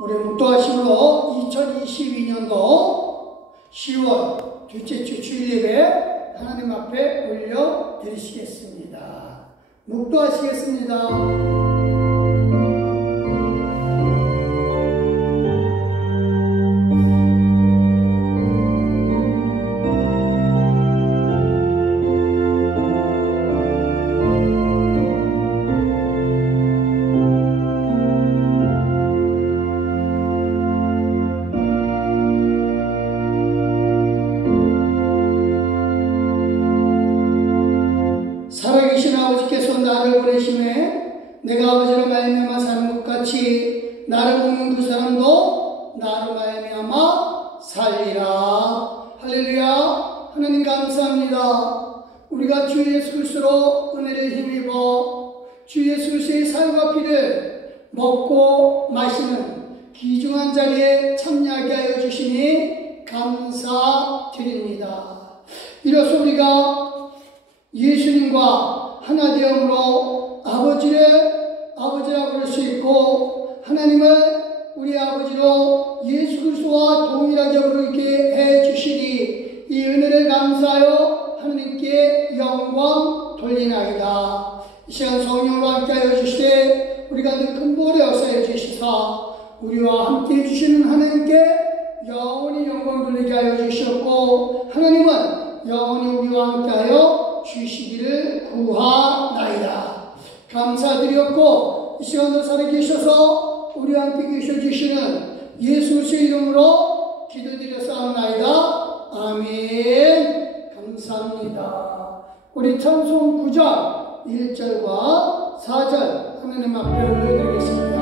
우리 묵도하심으로 2022년도 10월 둘째 주 주일 예배 하나님 앞에 올려드리시겠습니다. 묵도하시겠습니다. 살아계신 아버지께서 나를 보내심에 내가 아버지로 말미암아 사는 것 같이 나를 보는 그 사람도 나로 말미암아 살리라. 할렐루야. 하나님 감사합니다. 우리가 주 예수 그리스도로 은혜를 힘입어 주 예수 그리스도의 살과 피를 먹고 마시는 귀중한 자리에 참여하게 하여 주시니 감사드립니다. 이로써 우리가 예수님과 하나 되음으로 아버지라고 부를 수 있고 하나님을 우리 아버지로 예수 그리스도와 동일하게 부르게 해주시니 이 은혜를 감사하여 하나님께 영광 돌리나이다. 이 시간 성령으로 함께하여 주시되 우리가 늘 근본에 역사해 주시사 우리와 함께해 주시는 하나님께 영원히 영광 돌리게 하여 주시옵고 하나님은 영원히 우리와 함께하여 주시기를 구하나이다. 감사드렸고 이 시간도 살아계셔서 우리와 함께 계셔주시는 예수 그리스도의 이름으로 기도드렸사옵나이다. 아멘. 감사합니다. 우리 찬송 9절 1절과 4절 하나님 앞에 올려드리겠습니다.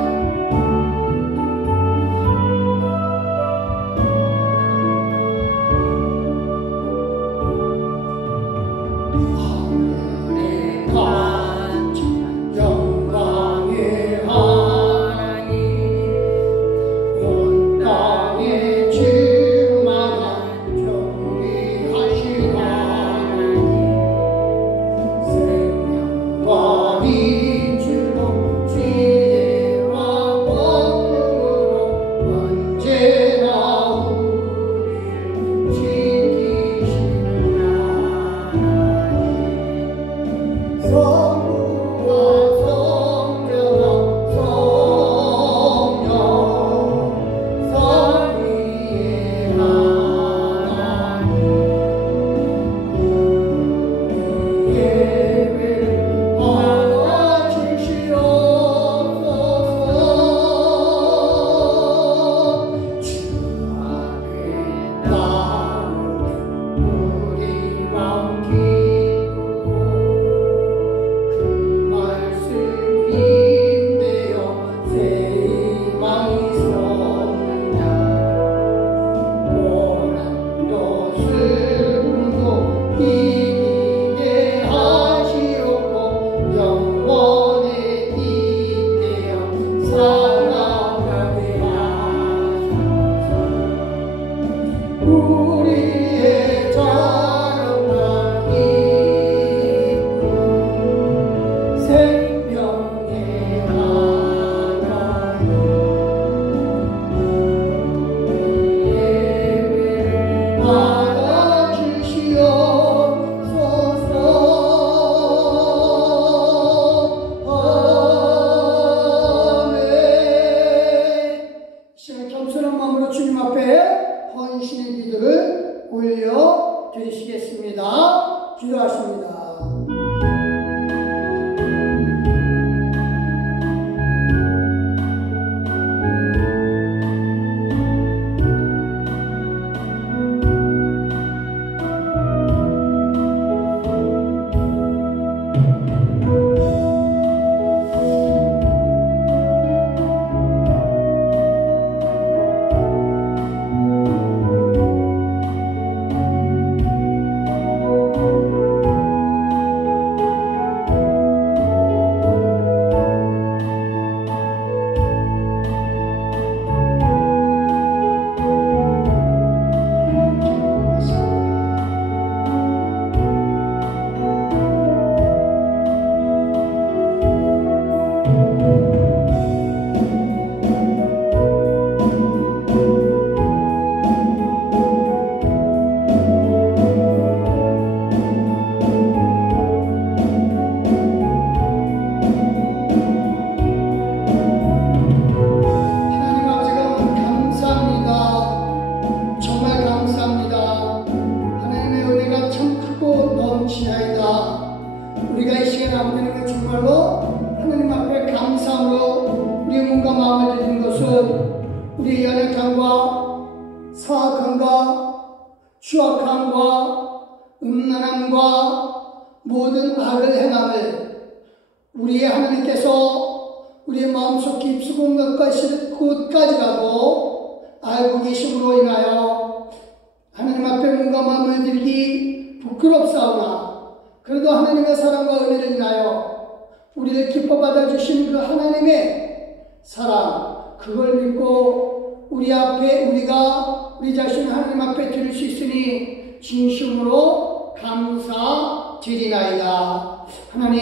마음에 드는 것은 우리의 연약함과 사악함과 추악함과 음란함과 모든 악을 행함을 우리의 하나님께서 우리의 마음속 깊숙은 곳까지라도 알고 계심으로 인하여 하나님 앞에 몸과 마음을 들기 부끄럽사오나 그래도 하나님의 사랑과 은혜를 인하여 우리를 기뻐 받아주신 그 하나님의 사랑, 그걸 믿고 우리 앞에 우리가 우리 자신을 하나님 앞에 드릴 수 있으니 진심으로 감사드리나이다. 하나님,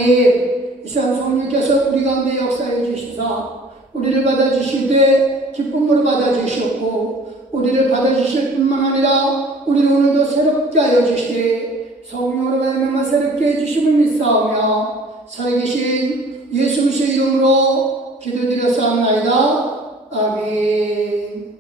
이 시간 성령께서 우리 가운데 역사해 주시사 우리를 받아주실 때 기쁨으로 받아주셨고 우리를 받아주실 뿐만 아니라 우리를 오늘도 새롭게 하여 주시되 성령으로 말미암아 새롭게 해주심을 믿사오며 살아계신 예수 그리스도의 이름으로 기도드렸사옵나이다. 아멘.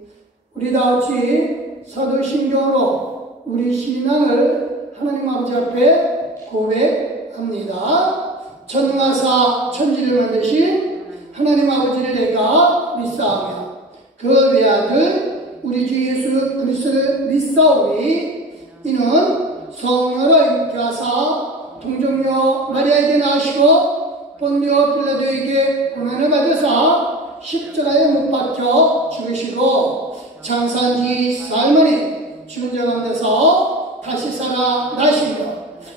우리 다같이 사도신경으로 우리 신앙을 하나님 아버지 앞에 고백합니다. 전능하사 천지를 만드신 하나님 아버지를 내가 믿사오며 그 외아들 우리 주 예수 그리스도를 믿사오니 이는 성령으로 잉태하사 동정녀 마리아에게 낳으시고 본디오 빌라도에게 고난을 받으사 십자가에 못 박혀 죽으시고 장사한지 사흘만에 죽은 자 가운데서 다시 살아 나시며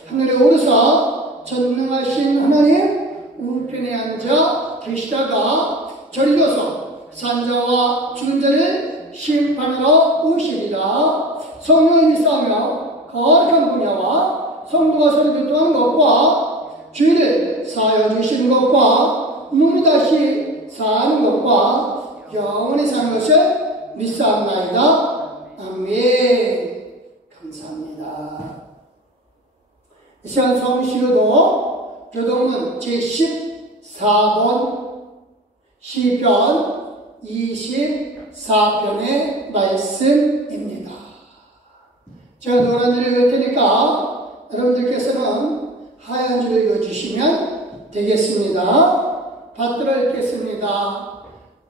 하늘에 오르사 전능하신 하나님 우편에 앉아 계시다가 저리로서 산자와 죽은 자를 심판하러 오시리라. 성령을 믿사오며 거룩한 분야와 성도가 서로 교통하는 것과 죄를 사하여 주시는 것과 몸이 다시 사는 것과 영원히 사는 것을 믿사옵나이다. 아멘. 감사합니다. 이 시간 성시효도 교동문 제14번 시편 24편의 말씀입니다. 제가 노란 줄을 읽을 테니까 여러분들께서는 하얀 줄을 읽어주시면 되겠습니다. 받들어 읽겠습니다.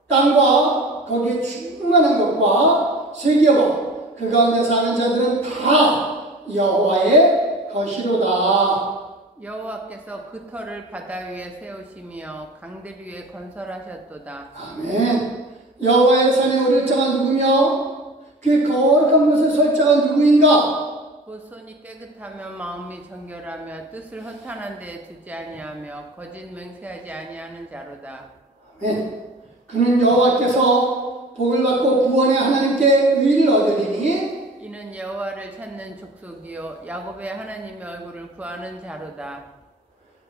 땅과 거기에 충만한 것과 세계와 그 가운데 사는 자들은 다 여호와의 것이로다. 여호와께서 그 터를 바다 위에 세우시며 강들 위에 건설하셨도다. 아멘. 여호와의 산에 오를 자가 누구며 그 거룩한 곳을 설 자가 누구인가? 곧 손이 깨끗하며 마음이 정결하며 뜻을 헌탄한 데에 두지 아니하며 거짓 맹세하지 아니하는 자로다. 아멘. 그는 여호와께서 복을 받고 구원의 하나님께 의를 얻으리니 이는 여호와를 찾는 족속이요 야곱의 하나님의 얼굴을 구하는 자로다.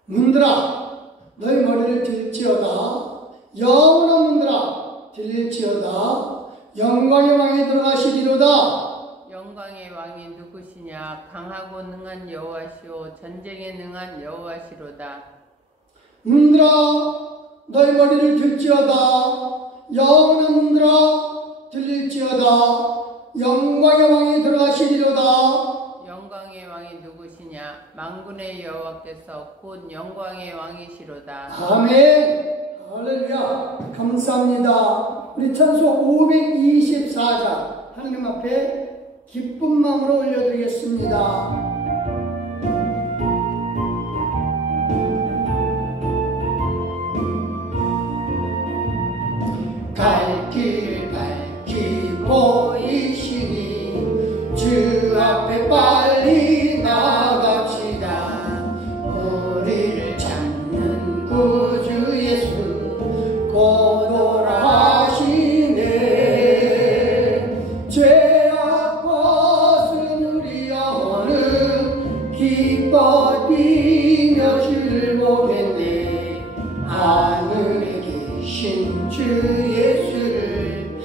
문들아 너희 머리를 들지어다. 영원한 문들아 들릴지어다. 영광의 왕이 들어가시리로다. 영광의 왕이 누구시냐? 강하고 능한 여호와시오 전쟁에 능한 여호와시로다. 문들아 너희 머리를 들지어다. 영원한 문들아 들릴지어다. 영광의 왕이 들어가시리로다. 영광의 왕이 누구시냐? 만군의 여호와께서 곧 영광의 왕이시로다. 아멘. 할렐루야. 감사합니다. 우리 찬송 524장 하나님 앞에 기쁜 마음으로 올려드리겠습니다. 갈 길 밝히 보이시니 주 앞에 빨리 나갑시다. 우리를 찾는 구주 예수 곧 오라 하시네. 죄악 벗은 우리 영혼은 기뻐 뛰며 주를 보겠네. 하늘에 계신 주 예수를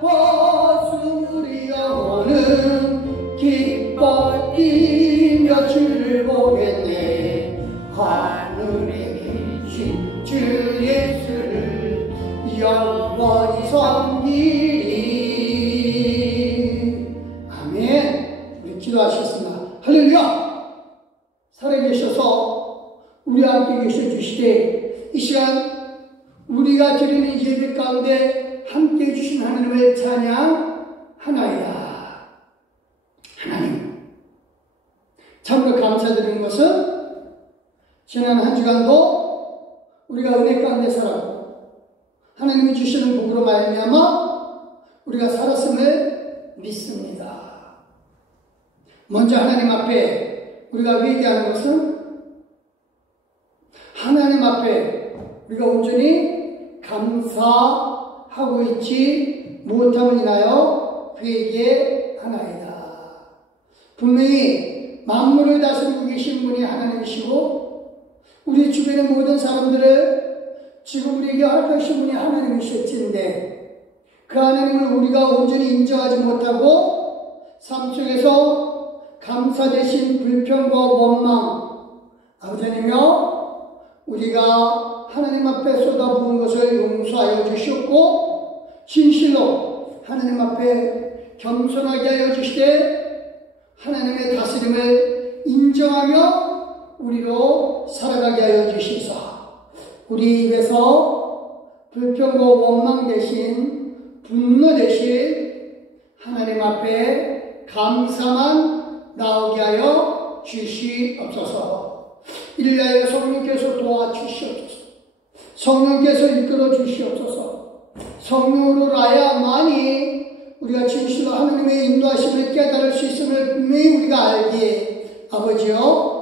보수리 영혼은 기뻐 뛰며 주를 보겠네. 하늘에 계신 주 예수를 영원히 섬기리. 아멘. 우리 기도하셨습니다. 할렐루야. 살아계셔서 우리와 함께 계셔주시되 이 시간 우리가 드리는 예배 가운데 함께해 주신 하나님을 찬양하나이다. 하나님, 참으로 감사드리는 것은 지난 한 주간도 우리가 은혜 가운데 살았고 하나님이 주시는 복으로 말미암아 우리가 살았음을 믿습니다. 먼저 하나님 앞에 우리가 회개하는 것은 하나님 앞에 우리가 온전히 감사하고 있지 못함을 인하여 회개하나이다. 분명히 만물을 다스리고 계신 분이 하나님이시고 우리 주변의 모든 사람들을 지금 우리에게 허락하신 분이 하나님이셨는데 그 하나님을 우리가 온전히 인정하지 못하고 삶 속에서 감사 대신 불평과 원망 아버지님이여 우리가 하나님 앞에 쏟아부은 것을 용서하여 주시옵고 진실로 하나님 앞에 겸손하게 하여 주시되 하나님의 다스림을 인정하며 우리로 살아가게 하여 주시소서. 우리 입에서 불평과 원망 대신 분노 대신 하나님 앞에 감사만 나오게 하여 주시옵소서. 이를 위하여 성령께서 도와주시옵소서. 성령께서 이끌어 주시옵소서. 성령으로라야만이 우리가 진실로 하나님의 인도하심을 깨달을 수 있음을 분명히 우리가 알기에 아버지여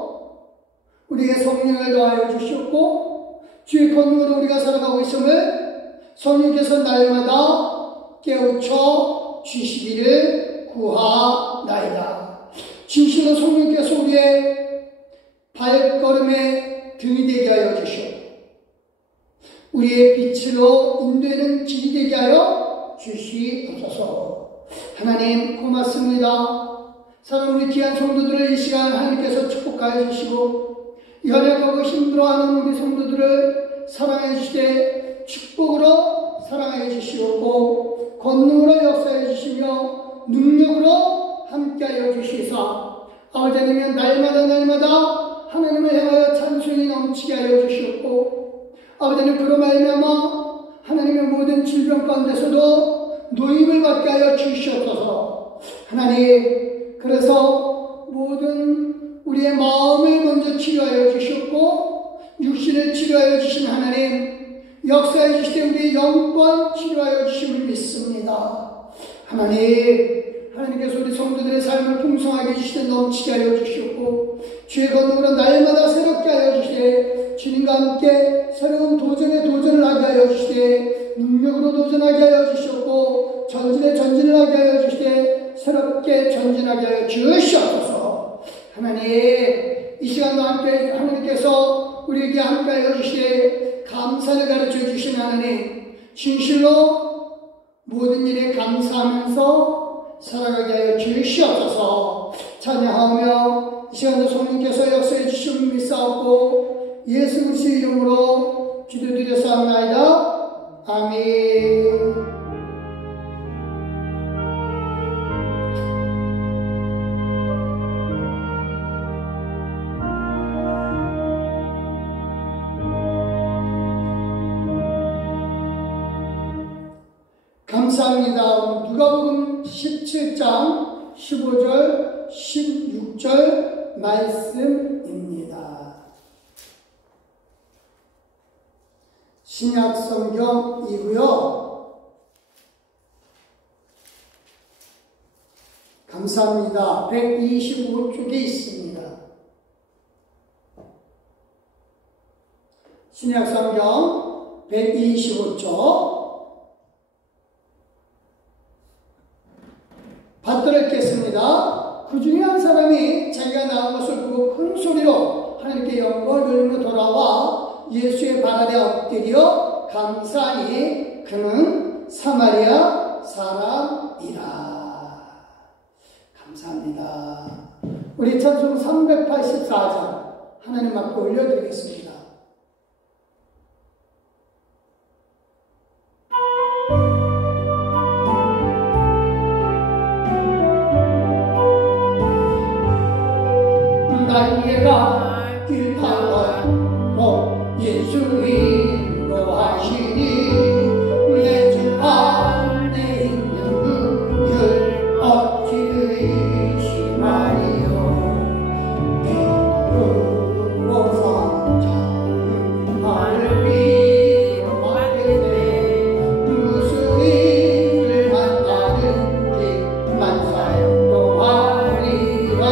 우리에게 성령을 더하여 주시옵고 주의 권능으로 우리가 살아가고 있음을 성령께서 날마다 깨우쳐 주시기를 구하나이다. 진실로 성령께서 우리의 발걸음에 등이 되게 하여 주시옵고 우리의 빛으로 인도하는 길이 되게 하여 주시옵소서. 하나님 고맙습니다. 사랑하는 우리 귀한 성도들을 이 시간 하나님께서 축복하여 주시고 연약하고 힘들어하는 우리 성도들을 사랑해 주시되 축복으로 사랑해 주시옵고 권능으로 역사해 주시며 능력으로 함께하여 주시사 아버지 하나님 날마다 하나님을 향하여 찬송이 넘치게 하여 주시옵고 아버지 하나님 그로 말미암아 하나님의 모든 질병 가운데서도 노임을 받게 하여 주시옵소서. 하나님 그래서 모든 우리의 마음을 먼저 치료하여 주시옵고 육신을 치료하여 주신 하나님 역사해 주시되 우리의 영권 치료하여 주심을 믿습니다. 하나님께서 우리 성도들의 삶을 풍성하게 해주시되 넘치게 하여 주시옵고 주의 권능으로 날마다 새롭게 하여 주시되 주님과 함께 새로운 도전에 도전을 하게 하여 주시되 능력으로 도전하게 하여 주시옵고 전진에 전진을 하게 하여 주시되 새롭게 전진하게 하여 주시옵소서. 하나님 이 시간도 함께 하나님께서 우리에게 함께 하여 주시되 감사를 가르쳐 주신 하나님 진실로 모든 일에 감사하면서 살아가게 하여 주시옵소서. 찬양하며 이 시간도 성령께서 역사해 주시면 믿사옵고 예수 그리스도의 이름으로 기도드렸사옵나이다. 아멘. 감사합니다. 누가복음 17장 15절 16절 말씀입니다. 신약 성경이고요. 감사합니다. 125쪽에 있습니다. 신약 성경 125쪽 받들어 읽겠습니다. 그 중에 한 사람이 자기가 나온 것을 보고 큰 소리로 하나님께 영광을 돌리며 돌아와 예수의 발 아래 엎드려 감사하니 그는 사마리아 사람이라. 감사합니다. 우리 찬송 384장 하나님 앞에 올려드리겠습니다. 날개가 길타고 예수 인도하시니 내 주 안에 있는 그 어찌 의심하리요. 이름으로 성장 하늘 위로 가리되 무슨 일을 만나든지 만사형도 하리라.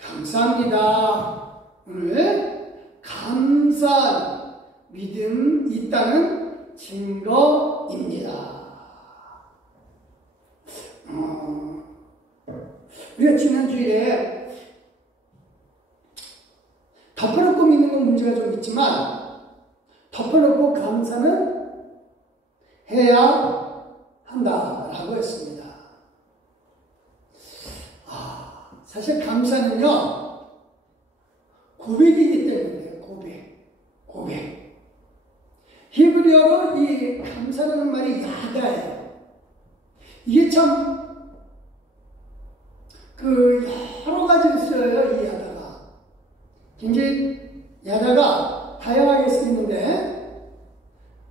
감사합니다. 오늘 감사한 믿음 있다는 증거입니다. 우리가 지난 주일에 덮어놓고 믿는 건 문제가 좀 있지만 덮어놓고 감사는 해야 한다라고 했습니다. 사실 감사는요 고백이기 때문에 고백. 히브리어로 이 감사라는 말이 야다예요. 이게 참 여러 가지를 써요. 이 야다가 굉장히 야다가 다양하게 쓰이는데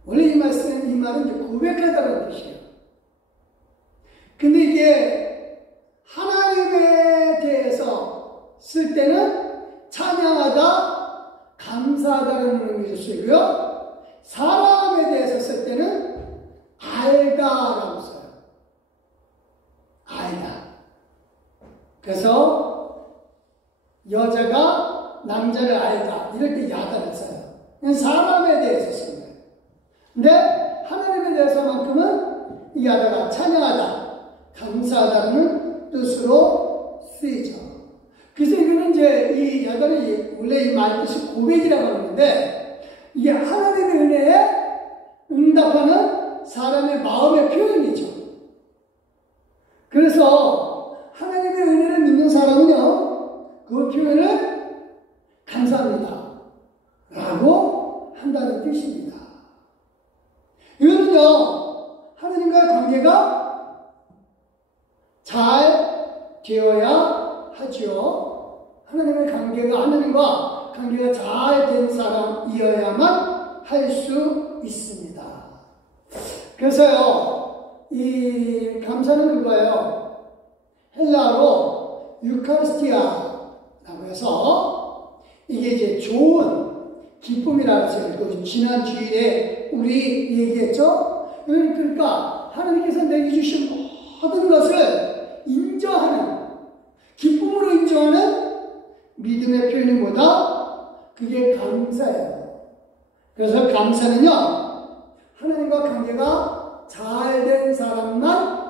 원래 이 말은 이제 고백하다는 뜻이에요. 근데 이게 하나님에 대해서 쓸 때는 찬양하다, 감사하다는 의미로 쓰고요. 사람에 대해서 쓸 때는 알다라고 써요. 알다. 그래서 여자가 남자를 알다 이럴 때 야다를 써요. 사람에 대해서 쓰는 거예요. 근데 하나님에 대해서만큼은 이 야다가 찬양하다, 감사하다는 뜻으로 쓰이죠. 그래서 이거는 이제 이 야다는 원래 이 말 뜻이 고백이라고 하는데 이게 하나님의 은혜에 응답하는 사람의 마음의 표현이죠. 그래서 하나님의 은혜를 믿는 사람은요 그 표현을 감사합니다 라고 한다는 뜻입니다. 이거는요 하나님과의 관계가 잘 되어야 하죠. 하나님의 관계가 하나님과 관계가 잘 된 사람이어야만 할 수 있습니다. 그래서요 이 감사는 그거예요. 헬라어로 유카리스티아라고 해서 이게 이제 좋은 기쁨이라고 해서 그 지난 주일에 우리 얘기했죠. 그러니까 하나님께서 내게 주신 모든 것을 인정하는 기쁨으로 인정하는 믿음의 표현이 뭐다? 그게 감사예요. 그래서 감사는요 하나님과 관계가 잘 된 사람만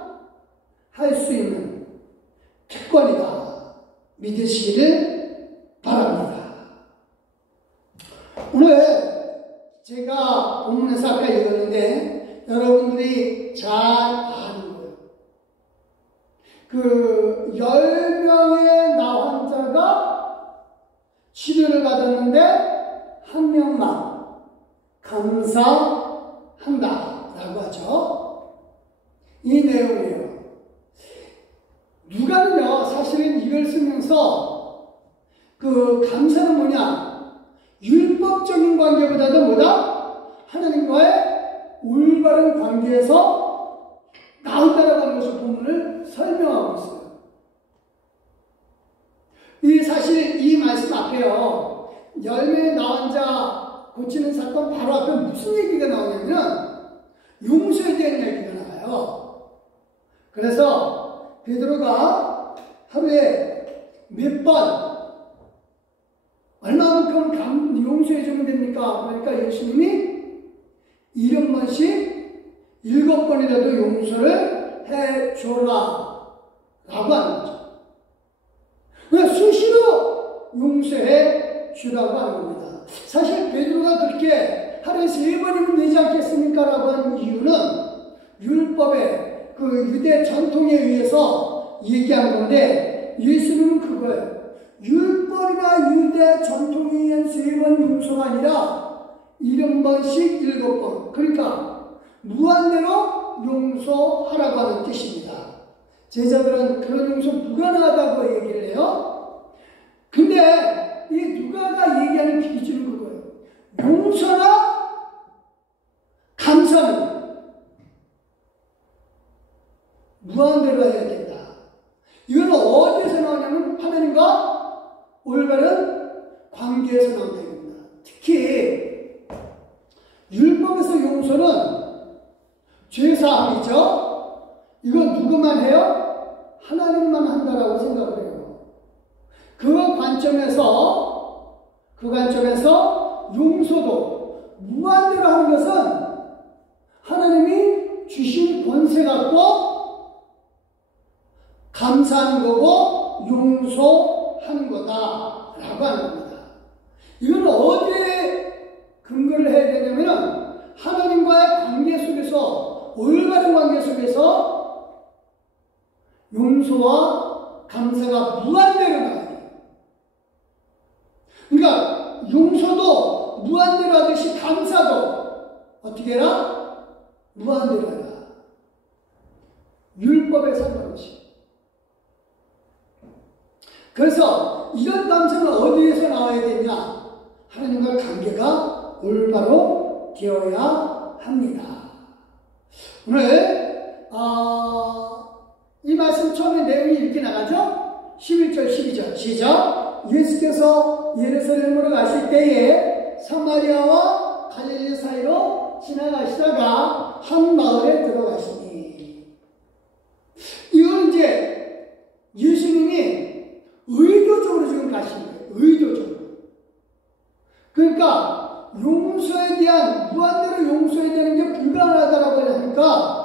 할 수 있는 특권이다 믿으시기를 오늘 제가 본문에서 아까 읽었는데 여러분들이 잘 아는 거예요. 그 10명의 나 환자가 치료를 받았는데 한 명만 감사한다라고 하죠. 이 내용이에요. 누가는요, 사실은 이걸 쓰면서 그 감사는 뭐냐? 율법적인 관계보다도 뭐다? 하나님과의 올바른 관계에서 나온다라고 하는 것을 본문을 설명하고 있어요. 이 사실 이 말씀 앞에요, 10명의 나 환자 고치는 사건 바로 앞에 무슨 얘기가 나오냐면 용서에 대한 얘기가 나와요. 그래서 베드로가 하루에 몇 번 얼마만큼 용서해 주면 됩니까? 그러니까 예수님이 70번씩 7번이라도 용서를 해줘라 라고 하는 거죠. 수시로 용서해 주라고 하는 겁니다. 사실 베드로가 그렇게 하루에 3번이면 되지 않겠습니까? 라고 하는 이유는 율법의 그 유대 전통에 의해서 얘기한 건데, 예수님은 그거예요. 율법이나 유대 전통에 의한 3번 용서가 아니라 70번씩 7번. 그러니까 무한대로 용서하라고 하는 뜻입니다. 제자들은 그런 용서 무관하다고 얘기를 해요. 근데 이 누가가 얘기하는 기준은 그거예요. 용서나 감사는 무한대로 해야 된다. 이건 어디에서 나오냐면 하나님과 올바른 관계에서 나온다 입니다. 특히 율법에서 용서는 죄사함이죠. 이건 누구만 해요? 하나님만 한다라고 생각을 해요. 그 관점에서 용서도 무한대로 하는 것은 하나님이 주신 권세 갖고 감사하는 거고 용서하는 거다라고 하는 겁니다. 이건 어디에 근거를 해야 되냐면 하나님과의 관계 속에서, 올바른 관계 속에서 용서와 감사가 무한대로 나와요. 그러니까 용서도 무한대로 하듯이 감사도 어떻게 해라? 무한대로 해라. 율법에 상관없이. 그래서 이런 감사는 어디에서 나와야 되냐? 하나님과 관계가 올바로 되어야 합니다. 오늘 이 말씀 처음에 내용이 이렇게 나가죠? 11절 12절 시작. 예수께서 예루살렘으로 가실 때에 사마리아와 갈릴리 사이로 지나가시다가 한 마을에 들어가시니, 이건 이제 예수님이 의도적으로 지금 가신 거예요. 의도적으로. 그러니까 용서에 대한, 무한대로 용서해야 되는 게 불가능하다라고 하니까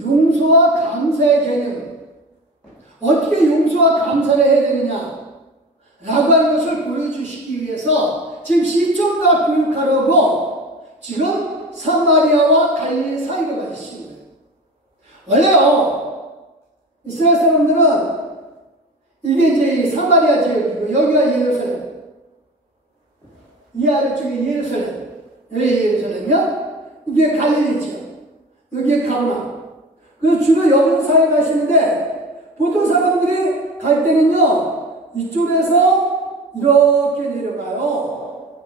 용서와 감사의 개념, 어떻게 용서와 감사를 해야 되느냐 라고 하는 것을 보여주시기 위해서 지금 시종과 교육하려고 지금 사마리아와 갈릴리 사이로 가시는 거예요. 원래요, 이스라엘 사람들은 이게 이제 사마리아 지역이고 여기가 예루살렘, 이 아래쪽에 예루살렘, 왜 예루살렘이야? 이게 갈릴리 지역, 여기에 가브나. 그래서 주로 여기 사이에 가시는데 보통 사람들이 갈 때는요 이쪽에서 이렇게 내려가요.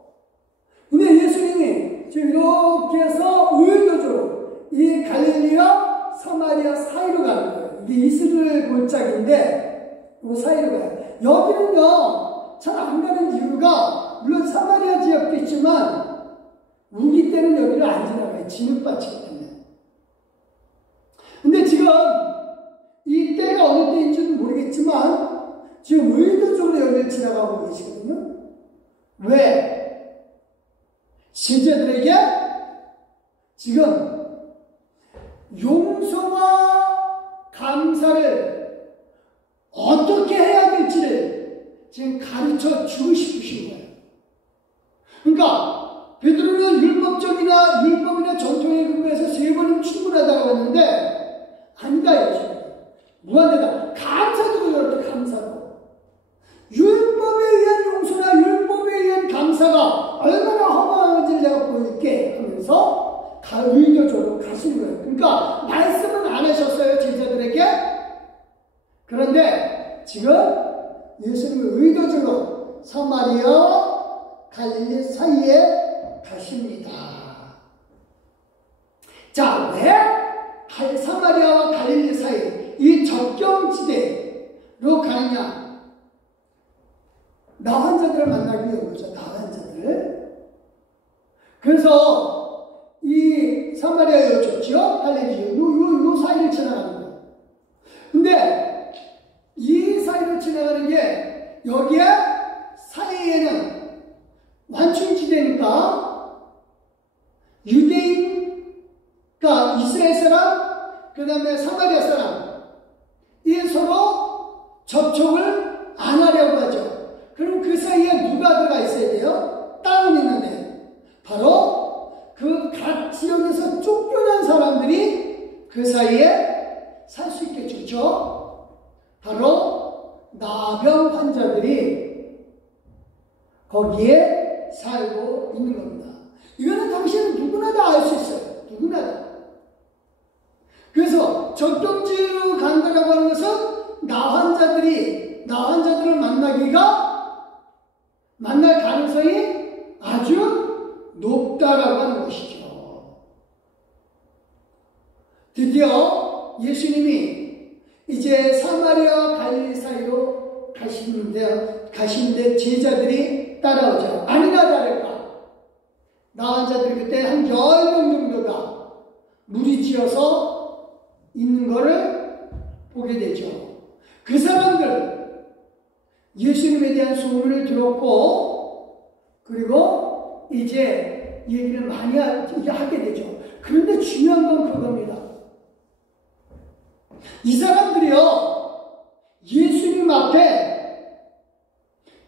근데 예수님이 지금 이렇게 해서 의도적으로 이 갈릴리와 사마리아 사이로 가는 거예요. 이게 이스라엘 골짜기인데 그 사이로 가요. 여기는요 잘 안 가는 이유가, 물론 사마리아 지역도 있지만 우기 때는 여기를 안 지나가요. 진흙밭이기 때문에. 근데 지금 이 때가 어느 때인지는 모르겠지만 지금 의도적으로 여기를 지나가고 계시거든요. 왜? 제자들에게 지금 용서와 감사를 어떻게 해야 될지를 지금 가르쳐 주고 싶으신 거예요. 그러니까 베드로는 율법이나 전통에 근거해서 3번은 충분하다고 했는데 아니다 이거죠. 무한대다. 감사도 그렇게 감사도. 율법에 의한 용서나 율법에 의한 감사가 얼마나 허망한지를 내가 보여줄게 하면서 의도적으로 가시는 거예요. 그러니까 말씀은 안 하셨어요 제자들에게. 그런데 지금 예수님은 의도적으로 사마리아와 갈릴리 사이에 가십니다. 자, 왜 사마리아와 갈릴리 사이 이 접경지대로 가느냐? 나한 자들을 만나기 위한 거죠. 나한 자들을. 그래서 이 사마리아에 줬죠. 갈릴리 요 사이를 지나가는 거예요. 근데 이 사이를 지나가는 게 여기에 사이에는 완충지대니까 그러니까 이스라엘 사람, 그 다음에 사마리아 사람, 이 서로 접촉을 안 하려고 하죠. 그럼 그 사이에 누가 들어가 있어야 돼요? 땅은 있는데. 바로 그 각 지역에서 쫓겨난 사람들이 그 사이에 살 수 있겠죠. 그렇죠? 바로 나병 환자들이 거기에 살고 있는 겁니다. 이거는 당신은 누구나 다 알 수 있어요. 누구나 다. 그래서 접경지로 간다라고 하는 것은 나 환자들을 만날 가능성이 아주 높다라고 하는 것이죠. 드디어 예수님이 이제 사마리아와 갈릴리 사이로 가시는데 제자들이 따라오죠. 아니나 다를까. 나 환자들이 그때 한 10명 정도가 무리지어서 있는 것을 보게 되죠. 그 사람들 예수님에 대한 소문을 들었고 그리고 이제 얘기를 많이 하게 되죠. 그런데 중요한 건 그겁니다. 이 사람들이요 예수님 앞에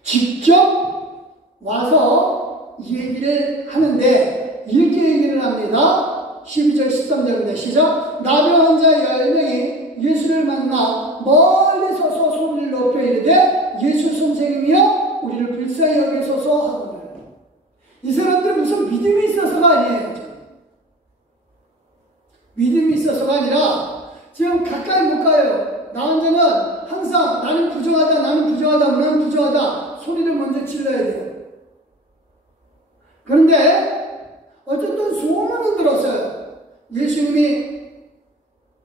직접 와서 이 얘기를 하는데 이렇게 얘기를 합니다. 12절 13절입니다. 시작. 나병 환자 10명이 예수를 만나 멀리 서서 소리를 높여 이르되 예수 선생님이여 우리를 불쌍히 여기소서 하거든요. 이 사람들은 무슨 믿음이 있어서가 아니에요. 믿음이 있어서가 아니라 지금 가까이 못 가요. 나 환자는 항상 나는 부정하다 소리를 먼저 질러야 돼요. 그런데 어쨌든 소문은 들었어요. 예수님이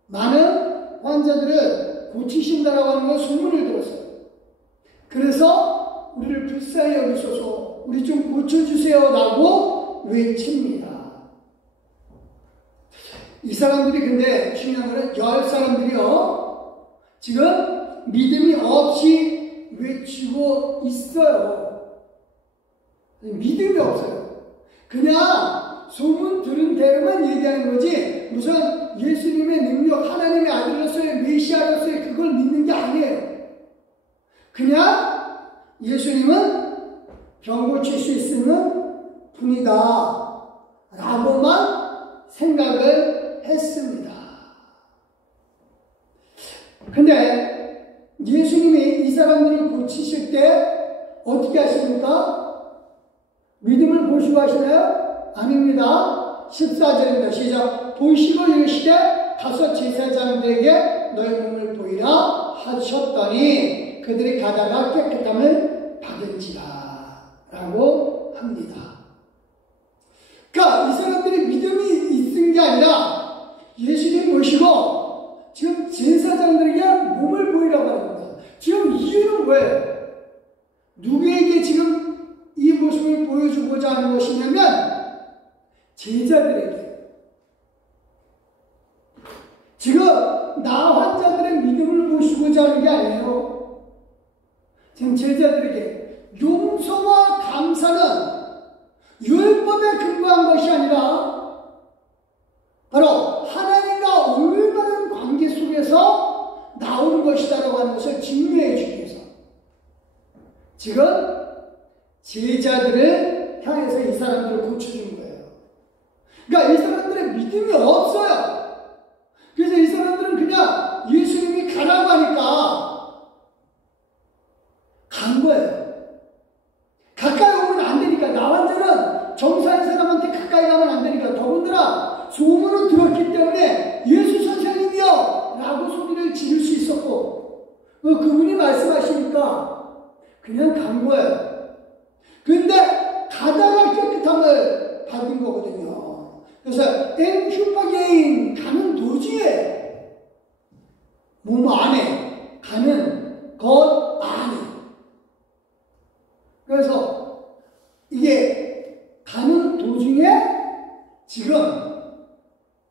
많은 환자들을 고치신다라고 하는 건 소문을 들었어요. 그래서 우리를 불쌍히 여기소서, 우리 좀 고쳐주세요라고 외칩니다. 이 사람들이 근데 중요한 거는 10사람들이요 지금 믿음이 없이 외치고 있어요. 믿음이 없어요. 그냥 소문 들은 대로만 얘기하는 거지 무슨 예수님의 능력, 하나님의 아들로서의 메시아로서의 그걸 믿는 게 아니에요. 그냥 예수님은 병 고칠 수 있는 분이다 라고만 생각을 했습니다. 근데 예수님이 이 사람들을 고치실 때 어떻게 하십니까? 믿음을 보시고 하시나요? 아닙니다. 14절입니다. 시작. 보시고 이르시되 5 제사장들에게 너희 몸을 보이라 하셨더니 그들이 가다가 깨끗함을 받은지라 라고 합니다. 그러니까 이 사람들이 믿음이 있은 게 아니라 예수님 모시고 지금 제사장들에게 몸을 보이라고 합니다. 지금 이유는 뭐예요? 누구에게 지금 이 모습을 보여주고자 하는 것이냐면 제자들에게. 지금 나 환자들의 믿음을 보시고자 하는 게 아니에요. 지금 제자들에게 용서와 감사는 율법에 근거한 것이 아니라 바로 하나님과 올바른 관계 속에서 나오는 것이다라고 하는 것을 증명해 주기 위해서 지금 제자들을 향해서 이 사람들을 고쳐준 거예요. 그러니까 이 사람들의 믿음이 없어요. 그래서 이 사람들은 그냥 예수님이 가라고 하니까 간 거예요. 가까이 오면 안 되니까. 나 환자는 정사인 사람한테 가까이 가면 안 되니까. 더군다나 소문을 들었기 때문에 예수 선생님이요! 라고 소리를 지를 수 있었고, 그분이 말씀하시니까 그냥 간 거예요. 근데 가다가 깨끗함을 받은 거거든요. 그래서 슈퍼게인 가는 도중에 몸 안에 가는 것 안에, 그래서 이게 가는 도중에 지금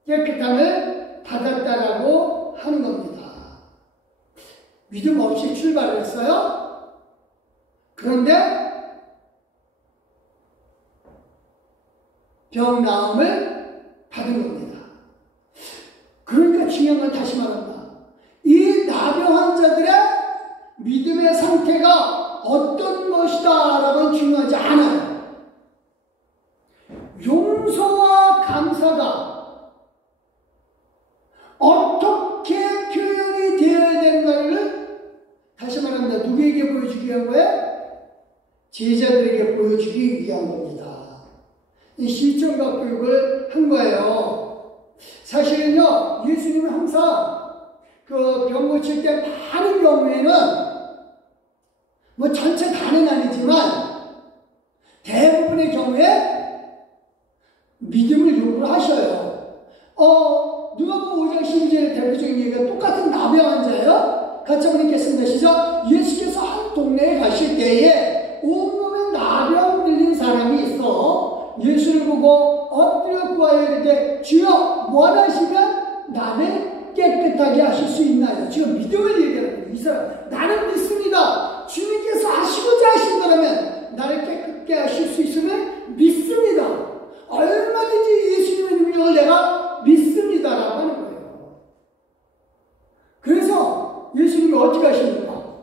깨끗함을 받았다라고 하는 겁니다. 믿음 없이 출발했어요. 그런데 병 나음을 받은 겁니다. 그러니까 중요한 건 다시 말한다. 이 나병 환자들의 믿음의 상태가 어떤 것이다 라고는 중요하지 않아요. 용서와 감사가 어떻게 표현이 되어야 되는가를 다시 말합니다. 누구에게 보여주기 위한 거예요? 제자들에게 보여주기 위한 겁니다. 이 실존과 교육을 한 거예요. 사실은요, 예수님은 항상 그 병 고칠 때 많은 경우에는 뭐 전체 다는 아니지만 대부분의 경우에 믿음을 요구를 하셔요. 누가복음 5장 12절의 대표적인 얘기가 똑같은 나병 환자예요. 같이 한번 읽겠습니다. 시작. 예수께서 한 동네에 가실 때에 온몸에 나병 들린 사람이 있어 예수를 보고 엎드려 구하여 이르되 주여 원하시면 나를 깨끗하게 하실 수 있나요? 지금 믿음을 얘기하는 거예요. 이 사람 나는 믿습니다. 주님께서 하시고자 하신다면 나를 깨끗게 하실 수 있으면 믿습니다. 얼마든지 예수님의 능력을 내가 믿습니다라고 하는 거예요. 그래서 예수님이 어떻게 하십니까?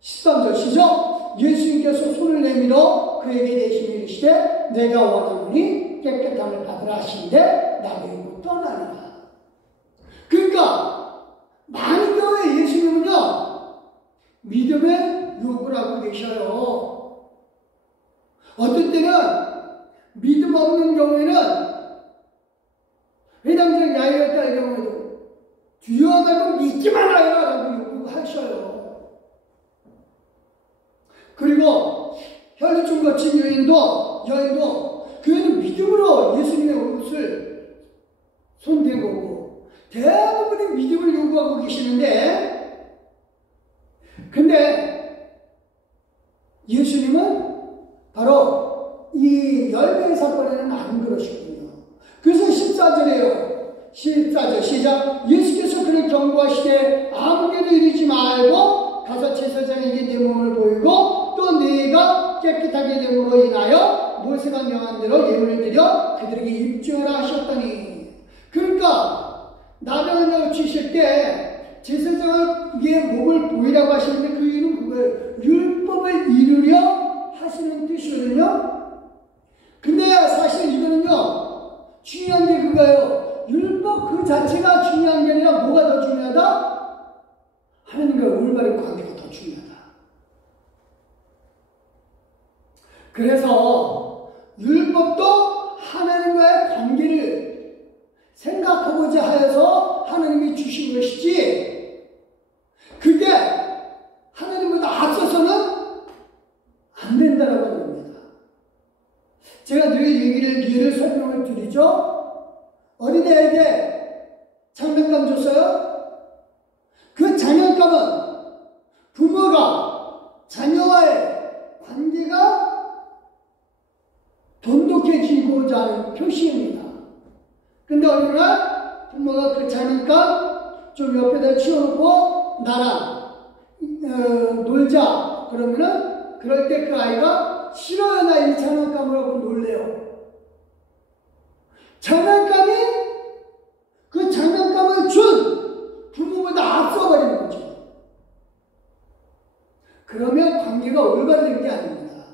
13절 시작. 예수님께서 손을 내밀어 그에게 대시며 이르시되 내가 원하노니 깨끗함을 받으라 하시는데 나병이 떠나니라. 그러니까 많은 경우에 예수님은요 믿음의 요구를 하고 계셔요. 어떤 때는 믿음 없는 경우에는 회당장 야이었다 경우에도 주여 말고 믿기만 하여라고 요구하셔요. 그리고 혈루증 거친 여인도 그는 믿음으로 예수님의 옷을 손댄 거고 대부분이 믿음을 요구하고 계시는데, 근데 예수님은 바로 이 열매의 사건에는 안 그러시거든요. 그래서 14절에요. 14절 시작. 예수께서 그를 경고하시되 아무에게도 이르지 말고 가서 제사장에게 내 몸을 보이고 또 네가 깨끗하게 됨으로 인하여 모세가 명한 대로 예물을 드려 그들에게 입증하라 하셨더니. 그러니까 나병을 치실 때 제사장에게 몸을 보이라고 하시는데 그 이유는 그거예요. 율법을 이루려 하시는 뜻이거든요. 근데 사실 이거는요 중요한 게 그거예요. 율법 그 자체가 중요한 게 아니라 뭐가 더 중요하다? 하나님과 올바른 관계가 더 중요하다. 그래서 율법도 하나님과의 관계를 생각하고자 하여서 하나님이 주신 것이지, 그게 하나님보다 앞서서는 안 된다라고 하는 겁니다. 제가 늘 예를 설명을 드리죠. 어린애에게 장난감 줬어요? 그 장난감은 부모가 자녀와의 관계가 돈독해지고자 하는 표시입니다. 근데 어느 날 부모가 그 장난감 좀 옆에다 치워놓고 나랑 놀자 그러면은 그럴 때 그 아이가 싫어요 나 이 장난감을 하고 놀래요. 장난감이 그 장난감을 준 부모보다 앞서버리는 거죠. 그러면 관계가 올바른 게 아닙니다.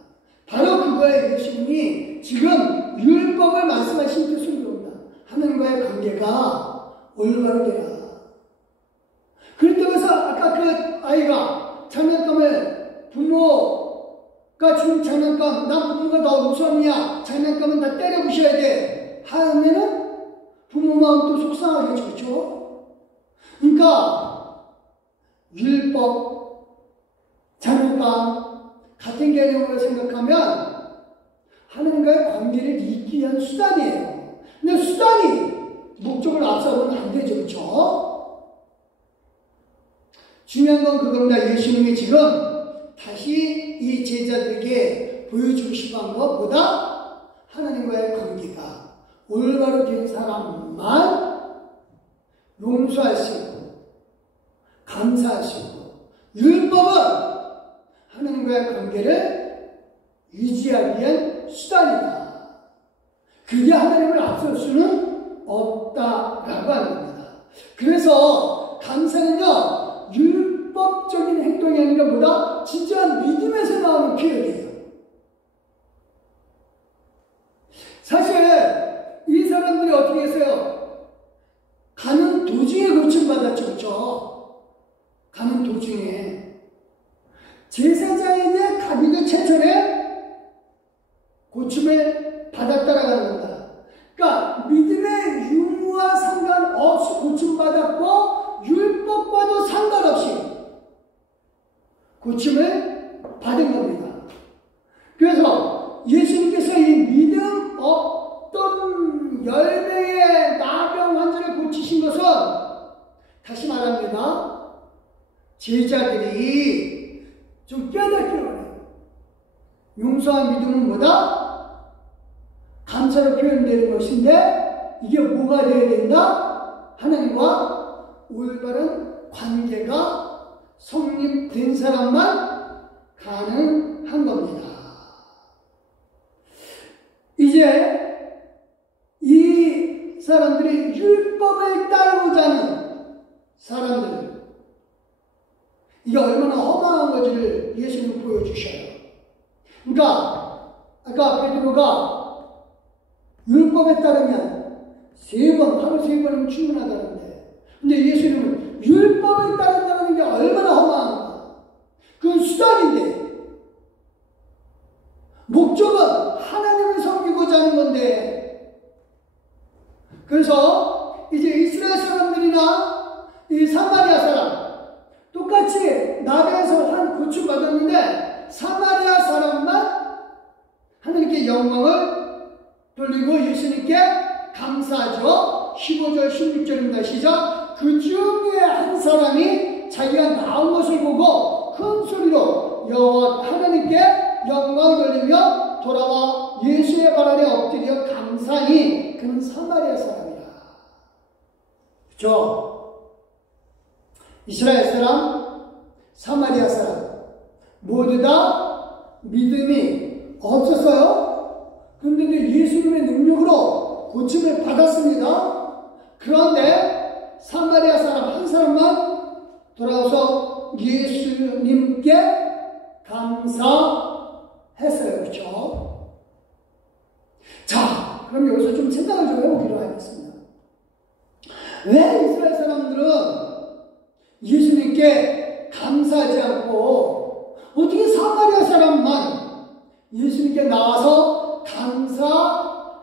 바로 그거에 예수님이 지금 율법을 말씀하신 뜻은 겁니다. 하나님과의 관계가 올바르게라. 그렇다고 해서 아까 그 아이가 장난감을 부모가 준 장난감, 난 부모가 더 우선이야, 장난감은 다 때려 부셔야 돼 하면은 부모 마음도 속상하겠죠. 그렇죠? 그러니까 율법, 장난감 같은 개념으로 생각하면 하나님과의 관계를 잇기 위한 수단이에요. 근데 수단이 목적을 앞서면 안 되죠. 그렇죠? 중요한 건 그겁니다. 예수님이 지금 다시 이 제자들에게 보여주고 싶은 것보다 하나님과의 관계가 올바로 된 사람만 용서할 수 있고 감사할 수 있고, 율법은 하나님과의 관계를 유지하기 위한 수단이다. 그게 하나님을 앞설 수는 없다라고 하는 겁니다. 그래서 감사는요, 율법적인 행동이 아니라 뭐다? 진짜 믿음에서 나오는 표현이에요. 사실 이 사람들이 어떻게 했어요? 가는 도중에 고침받았죠. 그렇죠? 가는 도중에 제사장에게 가기도 최초에 고침을 받았다라는 겁니다. 그러니까 믿음의 유무와 상관없이 고침받았고 율법과도 상관없이 고침을 받은 겁니다. 그래서 예수님께서 이 믿음 어떤 열매의 나병 환자를 고치신 것은 다시 말합니다. 제자들이 좀 깨닫기를 원해요. 용서와 믿음은 뭐다? 감사로 표현되는 것인데 이게 뭐가 되어야 된다? 하나님과 올바른 관계가 성립된 사람만 가능한 겁니다. 이제 이 사람들이 율법을 따르고자 하는 사람들, 이게 얼마나 허망한 건지를 예수님은 보여주셔요. 그러니까 아까 베드로가 율법에 따르면 하루 3번은 충분하다는데, 근데 예수님은 율법을 따른다는 게 얼마나 허망한가. 그건 수단인데 목적은 하나님을 섬기고자 하는 건데, 그래서 이제 이스라엘 사람들이나 이 사마리아 사람 똑같이 나라에서 한 고침 받았는데 사마리아 사람만 하나님께 영광을 돌리고 예수님께 감사하죠. 15절 16절입니다. 시작. 그 중에 한 사람이 자기가 나온 것을 보고 큰 소리로 여호와 하나님께 영광을 돌리며 돌아와 예수의 발 아래 엎드려 감사하니 그는 사마리아 사람이라. 그렇죠? 이스라엘 사람, 사마리아 사람 모두 다 믿음이 없었어요. 그런데 예수님의 능력으로 고침을 받았습니다. 그런데 사마리아 사람 한 사람만 돌아와서 예수님께 감사했어요. 그렇죠? 자, 그럼 여기서 좀 생각을 좀 해보기로 하겠습니다. 왜 이스라엘 사람들은 예수님께 감사하지 않고 어떻게 사마리아 사람만 예수님께 나와서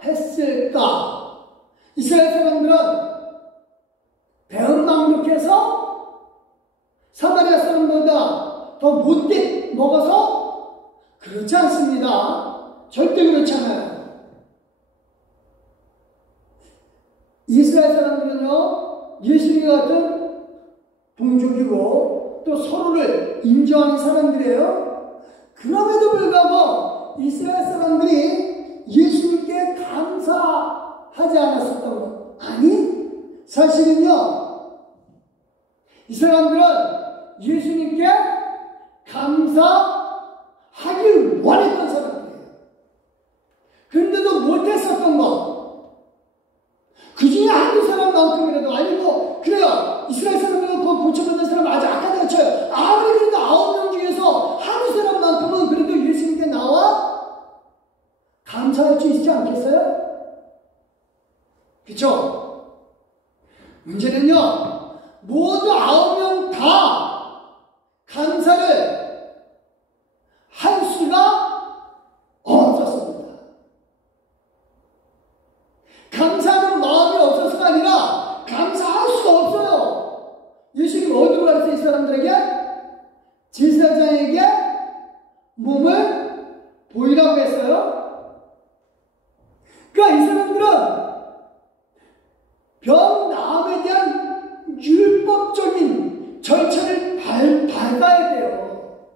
감사했을까? 이스라엘 사람들은 배은망덕해서 사마리아 사람보다 더 못돼 먹어서? 그렇지 않습니다. 절대 그렇지 않아요. 이스라엘 사람들은요, 예수님 같은 동족이고 또 서로를 인정하는 사람들이에요. 그럼에도 불구하고 이스라엘 사람들이 예수님께 감사하지 않았었던 것. 아니, 사실은요, 이 사람들은 예수님께 감사하길 원했던 사람들이에요. 그런데도 못했었던 것. 그 중에 한두 사람만큼이라도, 아니고, 그래요. 이스라엘 사람들은 그 고쳐받는 사람 아직 아까도 쳐요. 아무리 그래도 9명 중에서 한두 사람만큼은 그래도 예수님께 나와 감사 감사할 수 있지 않겠어요? 그쵸? 문제는요, 모두 9명 다 감사를 할 수가 없었습니다. 감사하는 마음이 없어서가 아니라 감사할 수가 없어요. 예수님 어디로 갔어요? 이 사람들에게? 제사장에게 몸을 보이라고 했어요. 그러니까 이 사람들은 병 나음에 대한 율법적인 절차를 밟아야 돼요.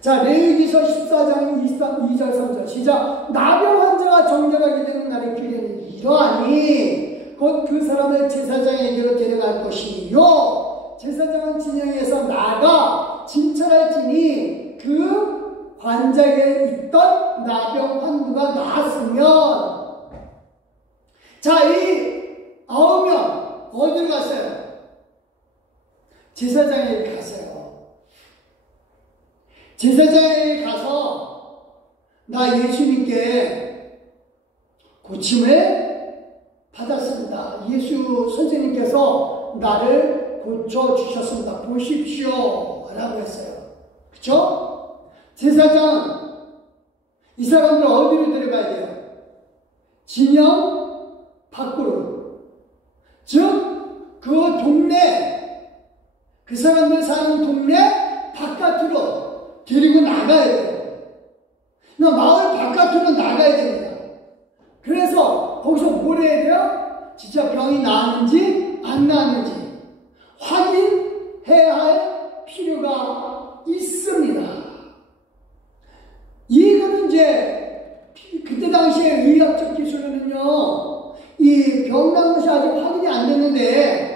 자, 레위기서 14장 2절 3절 시작. 나병 환자가 정결하게 되는 날의 규례는 이러하니 곧 그 사람을 제사장에게로 데려갈 것이요 제사장은 진영에서 나가 진찰할지니 그 환자에게 있던 나병 환부가 나았으면. 자, 이 9명 어디로 갔어요? 제사장에게 갔어요. 제사장에게 가서 나 예수님께 고침을 받았습니다. 예수 선생님께서 나를 고쳐주셨습니다. 보십시오 라고 했어요. 그쵸? 제사장 이 사람들 어디로 데려가야 돼요? 진영 밖으로, 즉 그 동네, 그 사람들 사는 동네 바깥으로 데리고 나가야 돼요. 마을 바깥으로 나가야 됩니다. 그래서 거기서 뭘 해야 돼요? 진짜 병이 나았는지 안 나았는지 확인해야 할 필요가 있습니다. 이거는 이제 그때 당시에 의학적 기술로는요, 이 병 난 것이 아직 확인이 안 됐는데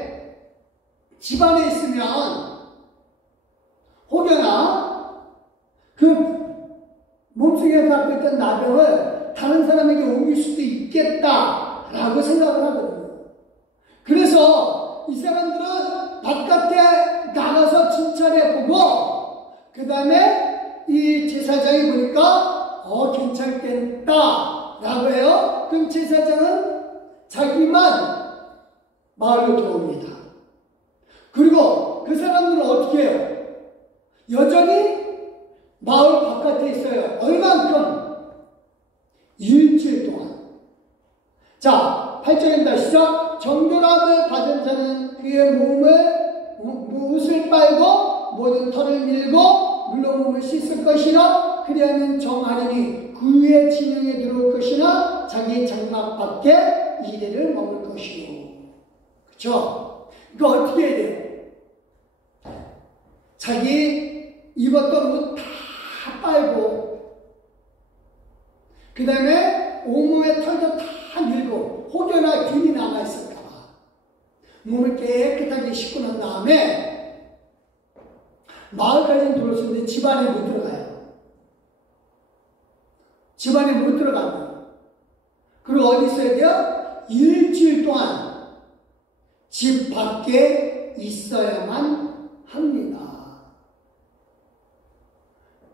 집안에 있으면 혹여나 그 몸속에 갖고 있던 나병을 다른 사람에게 옮길 수도 있겠다라고 생각을 하거든요. 그래서 이 사람들은 바깥에 나가서 진찰해보고 그 다음에 이 제사장이 보니까 괜찮겠다라고 해요. 그럼 제사장은 자기만 마을로 들어옵니다. 그리고 그 사람들은 어떻게 해요? 여전히 마을 바깥에 있어요. 얼만큼? 일주일 동안. 자, 8절입니다. 시작. 정결함을 받은 자는 그의 옷을 빨고 모든 털을 밀고 물로 몸을 씻을 것이나 그리하면 정하리니 그 위에 진영에 들어올 것이나 자기 장막 밖에 이래를 먹을 것이요. 그쵸? 이거 어떻게 해야 돼요? 자기 입었던 옷 다 빨고 그 다음에 온몸에 털도 다 밀고 혹여나 균이 남아있을까봐 몸을 깨끗하게 씻고 난 다음에 마을까지는 들어올 수 있는데 집 안에 못 들어가요. 집 안에 못 들어가요. 그리고 어디 있어야 돼요? 일주일 동안 집 밖에 있어야만 합니다.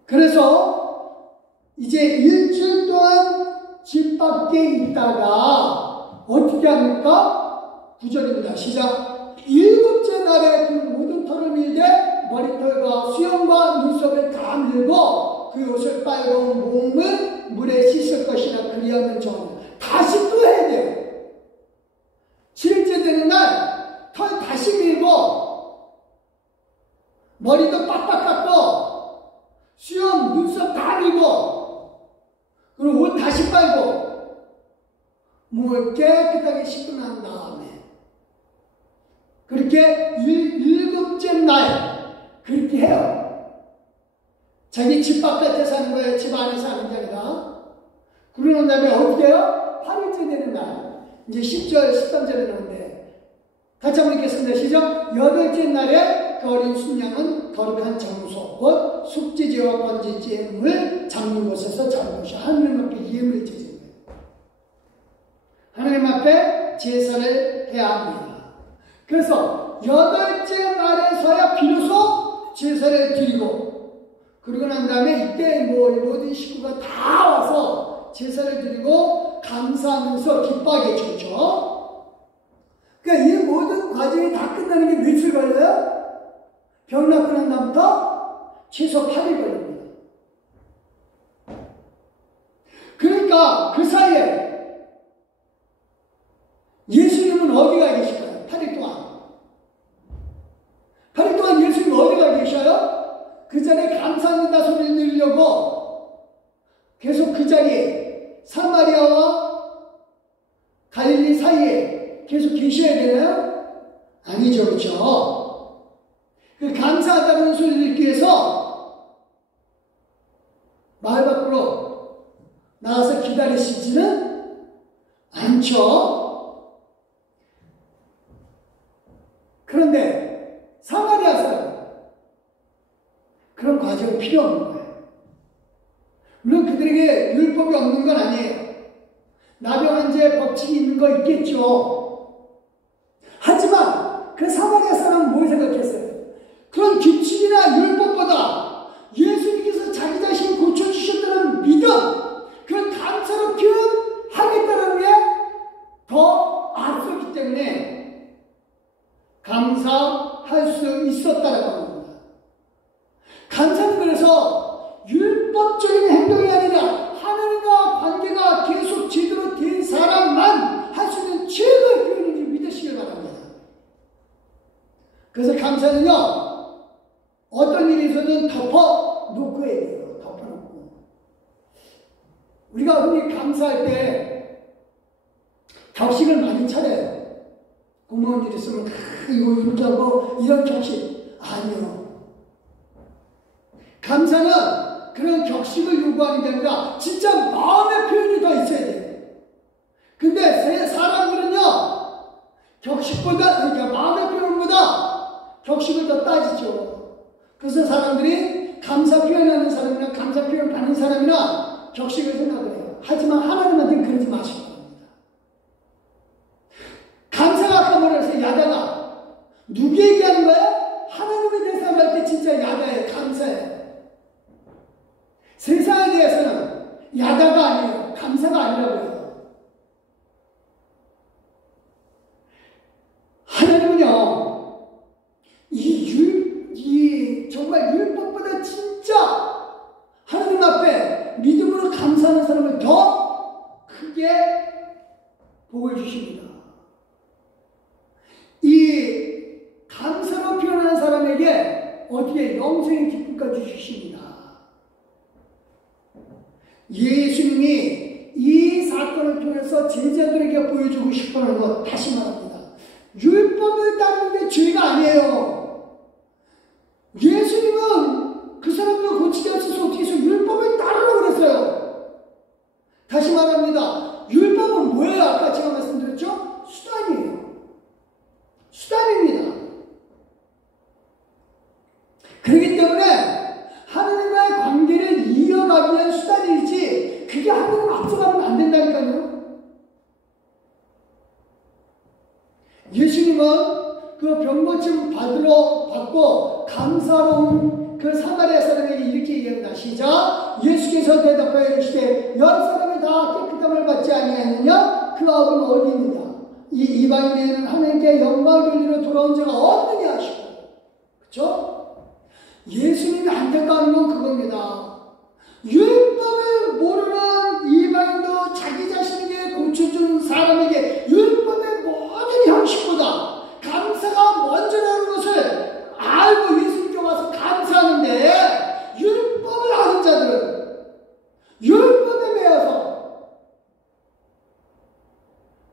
그래서 이제 일주일 동안 집 밖에 있다가 어떻게 합니까? 9절입니다. 시작. 7째 날에 그 모든 털을 밀되 머리털과 수염과 눈썹을 다 밀고 그 옷을 빨고 몸을 물에 씻을 것이나 그리하면 정하라. 다시 또 해야 돼요. 7일째 되는 날 털 다시 밀고 머리도 빡빡 깎고 수염, 눈썹 다 밀고 그리고 옷 다시 빨고 몸을 깨끗하게 씻고 난 다음에 그렇게 7째 날 그렇게 해요. 자기 집 바깥에 사는 거예요. 집 안에 사는 게 아니라. 그러는 다음에 어떻게 해요? 8일째 되는 날 이제 10절, 13절에 나오는데 같이 한번 읽겠습니다. 시작. 8일째 날에 그 어린 순양은 거룩한 장소 곧 숙제제와 번제제물 잡는 곳에서 잡은 것이 하나님 앞에 예물을 드리는 거예요. 하나님 앞에 제사를 해야 합니다. 그래서 8일째 날에서야 비로소 제사를 드리고 그러고 난 다음에 이때 모든 식구가 다 와서 제사를 드리고 감사하면서 기뻐하게 쳤죠. 그러니까 이 모든 과정이 다 끝나는 게 며칠 걸려요? 병 낫고 난 다음부터 최소 8일 걸립니다. 그러니까 그 사이에 예수님은 어디가 계실까요? 8일 동안. 8일 동안 예수님 어디가 계셔요? 그 자리에 감사합니다 소리를 들으려고 계속 그 자리에 사마리아와 갈릴리 사이에 계속 계셔야 되나요? 아니죠, 그렇죠? 그 감사하다는 소리를 듣기 위해서 마을 밖으로 나와서 기다리시지는 않죠. 그런데 사마리아 사람 그런 과정이 필요 없는 거예요. 물론 그들에게 율법이 없는 건 아니에요. 나병환자의 법칙이 있는 거 있겠죠. 하지만 그 사마리아 사람은 뭘 생각했어요? 그런 규칙이나 율법보다 예수님께서 자기 자신을 고쳐주셨다는 믿음, 그런 감사로 표현하겠다는 게 더 앞섰기 때문에 감사할 수 있었다는 겁니다. 감사는 그래서 율법적인 행동이 아니라 하나님과 관계가 계속 제대로 된 사람만 할 수 있는 최고의 표현인지 믿으시길 바랍니다. 그래서 감사는요, 어떤 일이 있어도 덮어놓고 해야 돼요. 덮어놓고. 우리가 흔히 감사할 때 격식을 많이 차려요. 고마운 일 있으면 이거 이렇게 하고 이런 격식. 아니요. 감사는 그런 격식을 요구하는 게 아니라 진짜 마음의 표현이 더 있어야 돼요. 근데 사람들은요, 격식보다, 그러니까 마음의 표현보다 격식을 더 따지죠. 그래서 사람들이 감사 표현하는 사람이나 감사 표현 받는 사람이나 격식을 생각을 해요. 하지만 하나님한테는 그러지 마시고. 감사가 아까 뭐라 했어요? 야다가. 누구에게 하는 거예요? 하나님에 대해서 할 때 진짜 야다예요. 감사예요. 세상에 대해서는 야다가 아니에요. 감사가 아니라고요. 하나님은요, 정말 율법보다 진짜 하나님 앞에 믿음으로 감사하는 사람을 더 크게 복을 주십니다. 이 감사로 표현하는 사람에게 어디에 영생의 기쁨까지 주십니다. 예수님이 이 사건을 통해서 제자들에게 보여주고 싶어하는 것, 다시 말합니다. 율법을 따르는 게 죄가 아니에요. 예수님은 그 사람들 고치지 않아서 어떻게 해서 율법을 따르라고 그랬어요. 다시 말합니다. 율법은 뭐예요? 아까 제가 말씀드렸죠? 수단이에요. 수단입니다. 그렇기 때문에 하나님과의 관계를 이어가기 위한 수단이지 그게 하나님 앞서가면 안 된다니까요. 예수님은 그 병고침 받고 감사로운 그 사마리아 사람에게 이렇게 얘기합니다. 시작. 예수께서 대답하여 이르시되 열 사람이 다 깨끗함을 받지 아니하느냐? 그 아버는 어디 있느냐? 이 이방인에게는 하나님께 영광 돌리러 돌아온 자가 없느냐 하시고. 그렇죠? 예수님이 안타까운 건 그겁니다. 율법을 모르는 이방인도 자기 자신에게 고쳐준 사람에게 율법의 모든 형식보다 감사가 먼저라는 것을 알고 예수님께 와서 감사하는데, 율법을 아는 자들은 율법에 매여서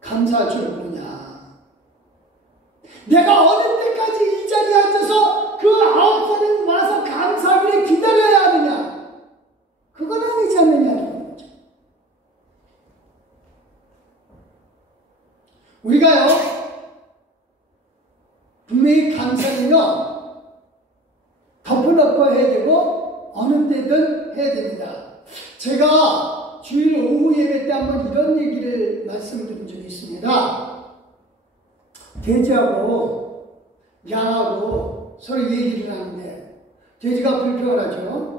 감사할 줄 모르냐. 내가 어느 때까지 이 자리에 앉아서 그 9살은 와서 감사하기를 기다려야 하느냐. 그건 아니지 않느냐는 거죠. 우리가요, 분명히 감사는요, 덮어놓고 해야 되고 어느 때든 해야 됩니다. 제가 주일 오후 예배 때 한번 이런 얘기를 말씀드린 적이 있습니다. 돼지하고 양하고 서로 얘기를 하는데 돼지가 불평을 하죠.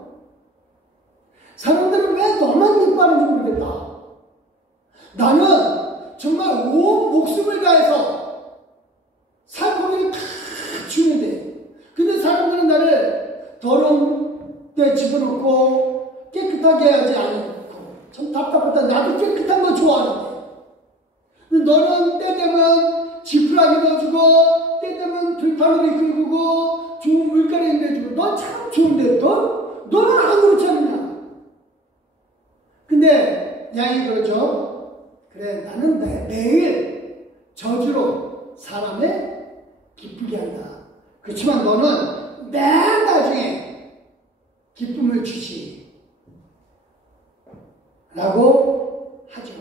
물통에 집어넣고 깨끗하게 해야지 않고 참 답답하다. 나도 깨끗한 거 좋아하는데 너는 때 되면 지푸라기 넣어주고 때 되면 들판으로 이끌고 좋은 물가에 내주고 넌 참 좋은데 너는 안 그렇지 않느냐. 근데 양이 그러죠. 그래 나는 매일 저주로 사람을 기쁘게 한다. 그렇지만 너는 맨 나중에 기쁨을 주시 라고 하죠.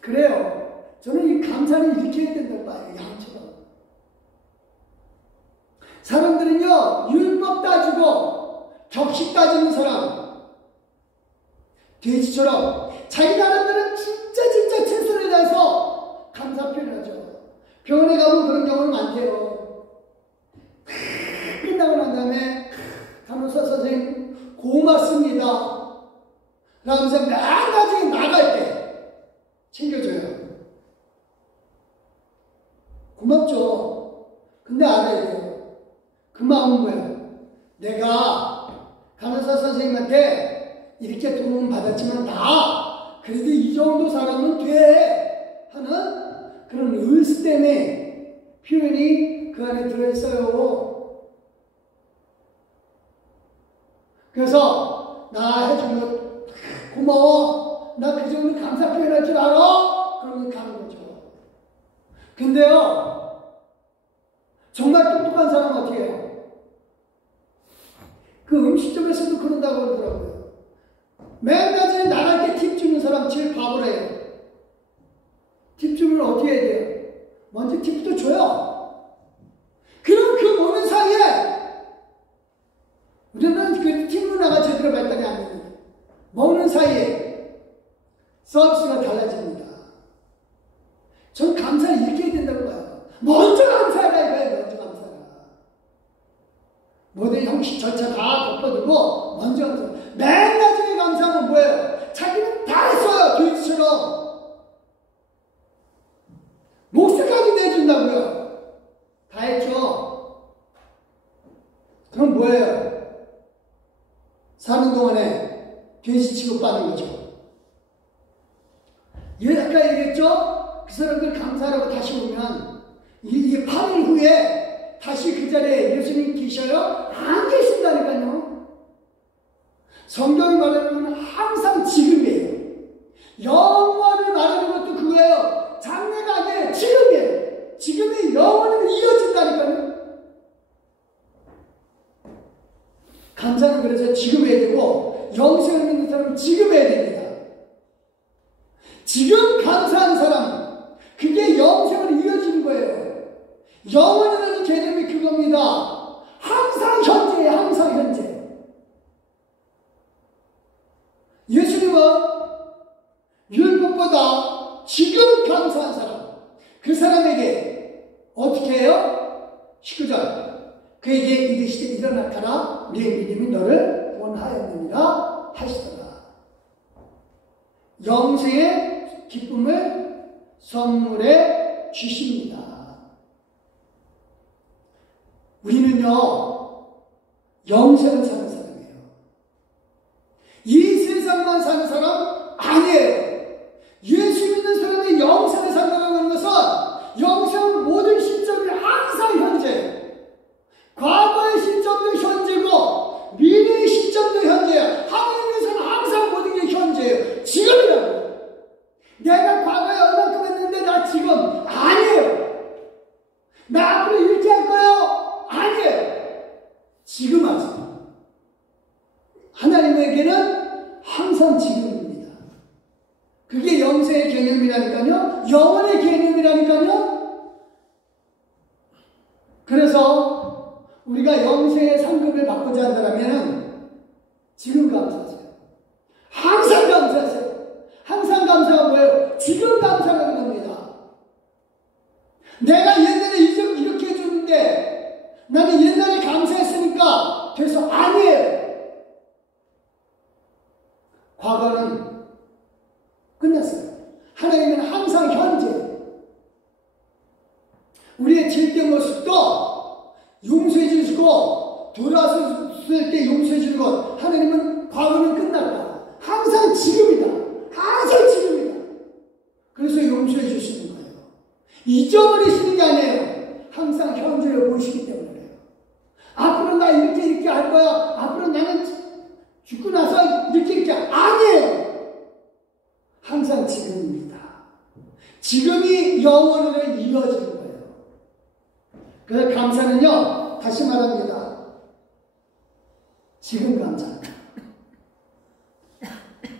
그래요. 저는 이 감사를 이렇게 해야 된다고 봐요. 양처럼. 사람들은요, 율법 따지고 격식 따지는 사람, 돼지처럼 자기 나름대로 진짜 최선을 다해서 감사 표현하죠. 병원에 가면 그런 경우는 많대요. 끝나고 난 다음에 간호사 선생님 고맙습니다 라면서 맨 나중에 나갈 때 챙겨줘요. 고맙죠. 근데 알아야 돼요. 그 마음은 뭐예요? 내가 간호사 선생님한테 이렇게 도움 받았지만 나 그래도 이 정도 사람은 돼 하는 그런 의스템의 표현이 그 안에 들어있어요. 그래서 나 해준 거 고마워. 나 그 정도 감사 표현할 줄 알아? 그러면 가는 거죠. 근데요, 정말 똑똑한 사람은 어떻게 해요? 그 음식점에서도 그런다고 그러더라고요. 맨 나중에 나갈 때 팁 주는 사람 제일 바보래요. 팁 주면 어떻게 해야 돼요? 먼저 팁도 줘요. 그럼 그 보는 사이에 우리는 그 팁 문화가 제대로 발달이 안 됩니다. 먹는 사이에 서비스가 달라집니다. 전 감사를 이렇게 해야 된다고 봐요. 먼저 감사하라 이거예요. 먼저 감사하라. 모든 형식 절차 다 덮어두고 먼저 감사. 맨 나중에 감사하면 뭐예요? 자기는 다 했어요. 돼지처럼. 목숨까지 내준다고요. 다 했죠. 그럼 뭐예요? 사는 동안에 돼지 취급받는 거죠. 아까 얘기했죠? 그 사람들 감사하라고 다시 오면 이 8일 후에 다시 그 자리에 예수님 계셔요? 안 계신다니까요. 성경이 말하는 건 항상 지금이에요. 영원을 말하는 것도 그거예요. 장래가 아니에요. 지금이에요. 지금이 영원으로 이어진다니까요. 감사는 그래서 지금 해야 되고 영생을 믿는 사람은 지금 해야 됩니다. 지금 감사한 사람, 그게 영생으로 이어지는 거예요. 영원이라는 개념이 그겁니다. 항상 현재예요. 항상 현재. 예수님은 율법보다 지금 감사한 사람, 그 사람에게 어떻게 해요? 19절 그에게 이르시되 일어나가라 네 믿음이 너를 원하였느니라 하시더라. 영생의 기쁨을 선물해 주십니다. 우리는요, 영생을 사는 사람이에요. 이 세상만 사는 사람 아니에요. 예수 믿는 사람이 영생을 산다고 하는 것은 영생 모든 시점이 항상 현재예요. 과거의 시점도 현재고 미래의 시점도 현재예요. 하나님께서는 항상 모든 게 현재예요. 지금이라고. 내가 과거에 얼마큼 했는데 나 지금 아니에요. 나 앞으로 이렇게 할 거예요. 아니에요. 지금 하세요. 하나님에게는 항상 지금입니다. 그게 영생의 개념이라니까요. 영원의 개념이라니까요. 그래서 우리가 영생의 상급을 받고자 한다면 지금 감사하세요. 항상 감사하세요. 항상 감사가 뭐예요? 지금 감사하는 겁니다. 내가 옛날에 이렇게 해줬는데 나는 옛날에 감사했으니까 돼서 아니에요. 과거는 끝났어요. 하나님은 항상 현재. 우리의 질병 모습도 용서해 주시고 돌아왔을 때 용서해 주는 것 죽고 나서 느낄 게 아니에요. 항상 지금입니다. 지금이 영원으로 이어지는 거예요. 그래서 감사는요, 다시 말합니다. 지금 감사.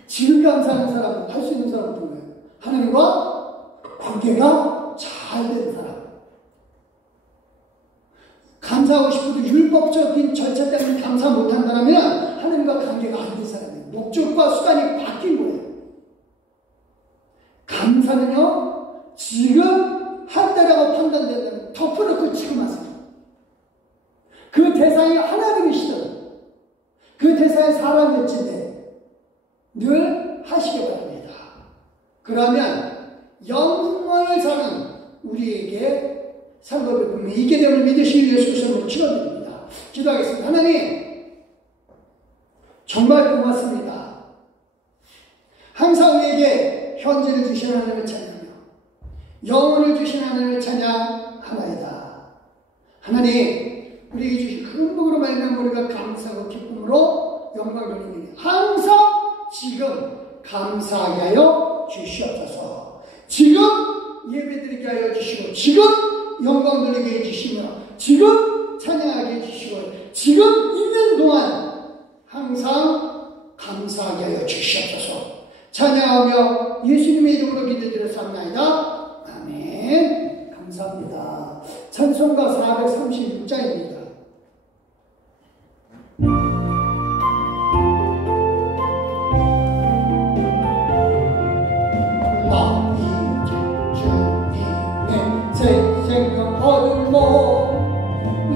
지금 감사하는 사람, 할 수 있는 사람은 누구예요? 하나님과 관계가 잘 되는 사람. 감사하고 싶어도 율법적인 절차 때문에 감사 못한다면 하나님과 관계가 안 된 사람이에요. 목적과 수단이 바뀐 거예요. 감사는요, 지금 한다라고 판단된다면 덮어놓고 지금 하세요. 그 대상이 하나님이시든 그 대상이 사람일지인데 늘 하시기 바랍니다. 그러면 영원을 사는 우리에게 상급을 보면 이게 되면 믿으시는 예수 그리스도로 치워드립니다. 기도하겠습니다. 하나님, 정말 고맙습니다. 항상 우리에게 현재를 주신 하나님을 찬양하며 영혼을 주신 하나님을 찬양하나이다. 하나님, 우리에게 주신 행복으로 말미암아 우리가 감사하고 기쁨으로 영광 돌리니 항상 지금 감사하게 하여 주시옵소서. 지금 예배드리게 하여 주시고 지금 영광 돌리게 해주시며 지금 찬양하게 해주시고 지금 있는 동안 항상 감사하게 하여 주시옵소서. 찬양하며 예수님의 이름으로 기도드렸사옵나이다. 아멘. 감사합니다. 찬송가 436장입니다.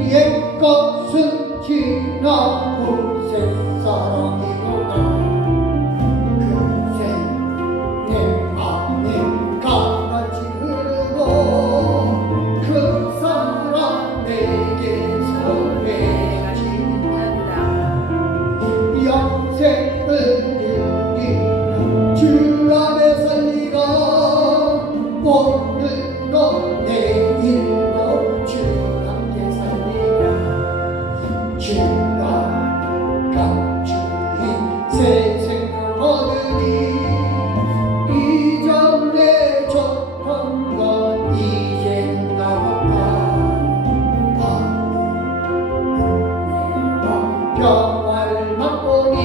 옛것은 지나고 새사랑이로다. 그새 내 맘에 강같이 흐르고 그 사랑 내게서 외친단다. 영생을 누리며 주 안에 살리라. 오늘도 내일도 주 함께 살리라. 주가 감추인 새 생명 얻으니 이전에 줬던 건 이젠 나고파. 은혜와 평화를 맛보니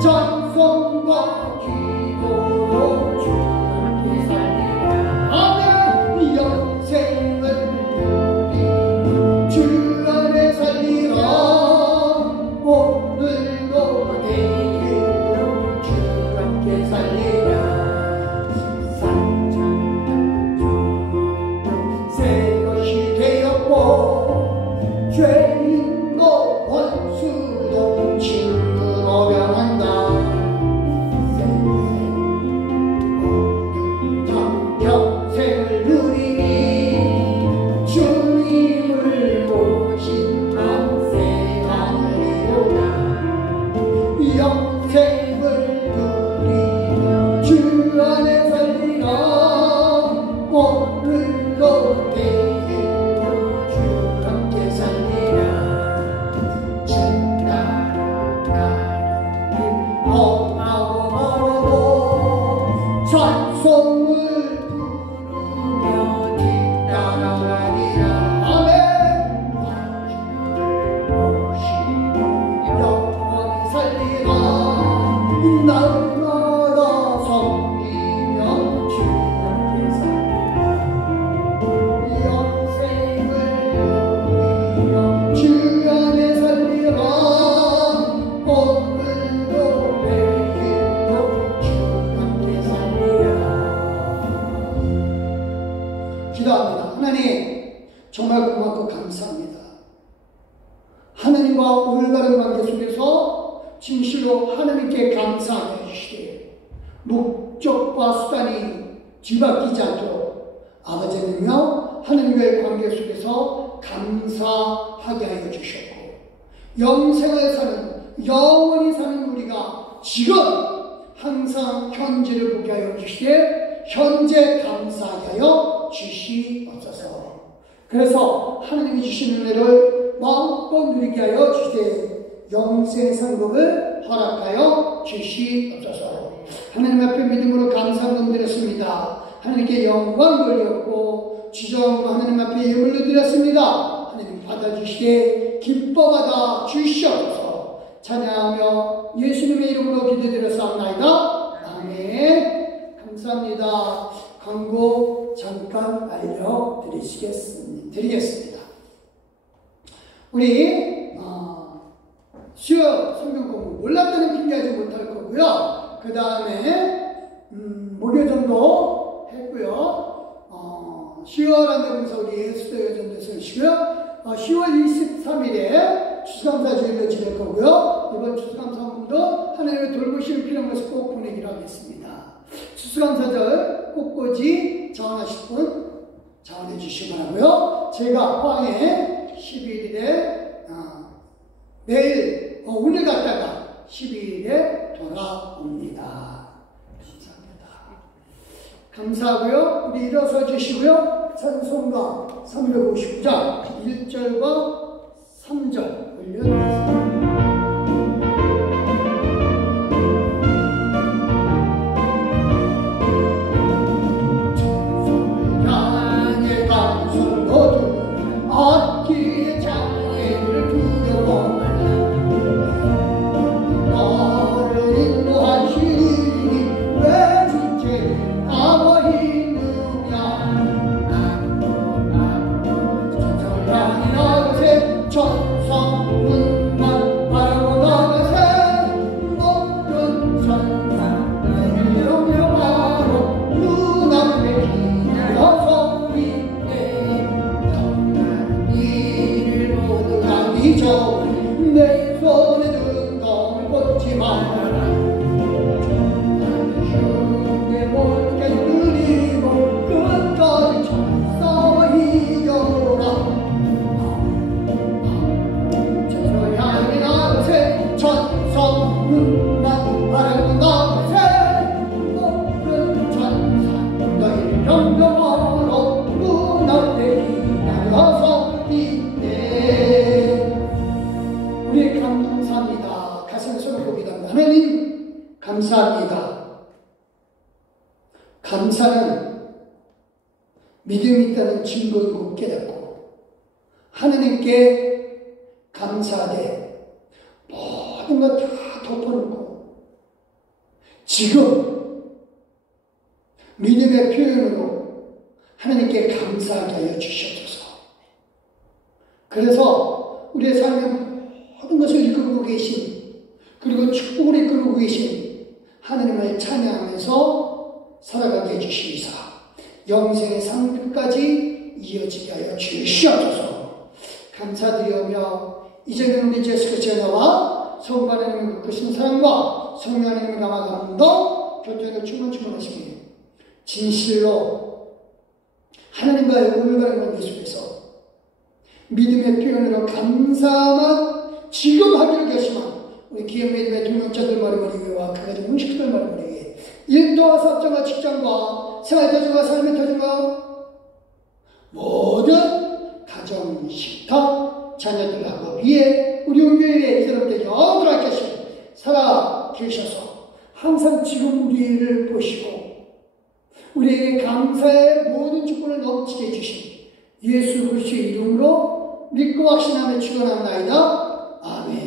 찬송과 기도로 주 함께 살리라. 아멘. 영생을 누리 주 안에 살리라. 오늘도 내일도 주 함께 살리라. 산천도 새 것이 되었고 죄인도 원수도 친구로 변한다. 평생을 누리니 주님을 모신 밤새 하늘이로다. 영생을 누리며 주 안에 살리라. 오늘도 내일도 주 함께 살리라. 주 따라가는 길 험하고 멀어도 찬송을 부르며 뒤따라가리라. 아멘. 모시고 영원히 살리라. 날마다 섬기며 주 함께 살리라. 영생을 누리며 주 안에 살리라. 오늘도 내일도 주 함께 살리라. 기도합니다. 하나님, 정말 고맙고 감사합니다. 하나님과 올바른 관계 속에서 진실로 하나님께 감사하게 해주시되 목적과 수단이 뒤바뀌지 않도록 아버지는요, 하나님과의 관계 속에서 감사하게 하여 주셨고 영생을 사는, 영원히 사는 우리가 지금 항상 현재를 보게 하여 주시되 현재 감사하게 하여 주시옵소서. 그래서 하나님이 주신 은혜를 마음껏 누리게 하여 주시되 영생 상급을 허락하여 주시옵소서. 하나님 앞에 믿음으로 감사금 드렸습니다. 하나님께 영광 돌렸고 주정으로 하나님 앞에 예물로 드렸습니다. 하나님 받아주시게 기뻐 받아 주시옵소서. 찬양하며 예수님의 이름으로 기도드렸사옵나이다. 아멘. 감사합니다. 광고 잠깐 드리겠습니다. 우리 수요 성경 공부 몰랐다는 핑계하지 못할 거고요. 그 다음에 목요 정도 했고요. 10월 안되면서 우리 수요 전도서 쉬고요. 10월 23일에 추수감사주일로 지낼 거고요. 이번 추수감사문도 하나님의 돌보심이 필요한 것을 꼭 보내기로 하겠습니다. 추수감사절 꽃꽂이 자원하실 분 자원해 주시기 바라고요. 제가 포항에 11일에 내일 오늘 갔다가 12일에 돌아옵니다. 감사하고요. 우리 일어서 주시고요. 찬송가 359장 1절과 3절 올려드리겠습니다. 악기의 장애를 두려워 너를 인도하시니 왜 주께 아버 힘으냐 천성을 향해 나가세 천성문만 바라고 나가세 모든 천상 너를 영영하러 눈앞에 기다려서 내 손에 든 걸 꽂지 말아라. 내 모든 그리고 끝까지 싸워 이겨라. 천성을 향해 나가세 천성문만 바라고 나가세 모든 천사 너희를 영접하러 눈앞에 기다려서 있네. 우리 감사합니다. 가슴에 손을 꼽기도합니다. 하나님 감사합니다. 감사는 믿음이 있다는 증거이고 깨닫고 하나님께 감사하되 모든 것 다 덮어놓고 지금 믿음의 표현으로 하나님께 감사하게 하여 주시옵소서. 그래서 우리의 삶의 모든 것을 이끌고 계신 그리고 축복을 이끌고 계신 하나님을 찬양하면서 살아가게 해주시리사 영생의 상급까지 이어지게 하여 주시옵소서. 감사드리오며 이제는 우리 예수 그리스도의 나와 성부 하나님의 크신 사랑과 성령 하나님의 감화감도 교통의 충만하시니 진실로 하나님과의 오늘가는 관계 속에서 믿음의 표현으로 감사만 지금 하기로 결심한 우리 기업매듭의 동역자들 머리머리와 그가족 음식들 머리머리에 일도와 사업장과 직장과 생활터중과 삶의 터중과 모든 가정, 식탁, 자녀들 학업 위에 우리 교회에 이제부터 영원하게 살아 계셔서 항상 지금 우리를 보시고 우리에게 감사의 모든 축복을 넘치게 해주신 예수 그리스도의 이름으로 믿고 확신하며 축원합니다. 아멘.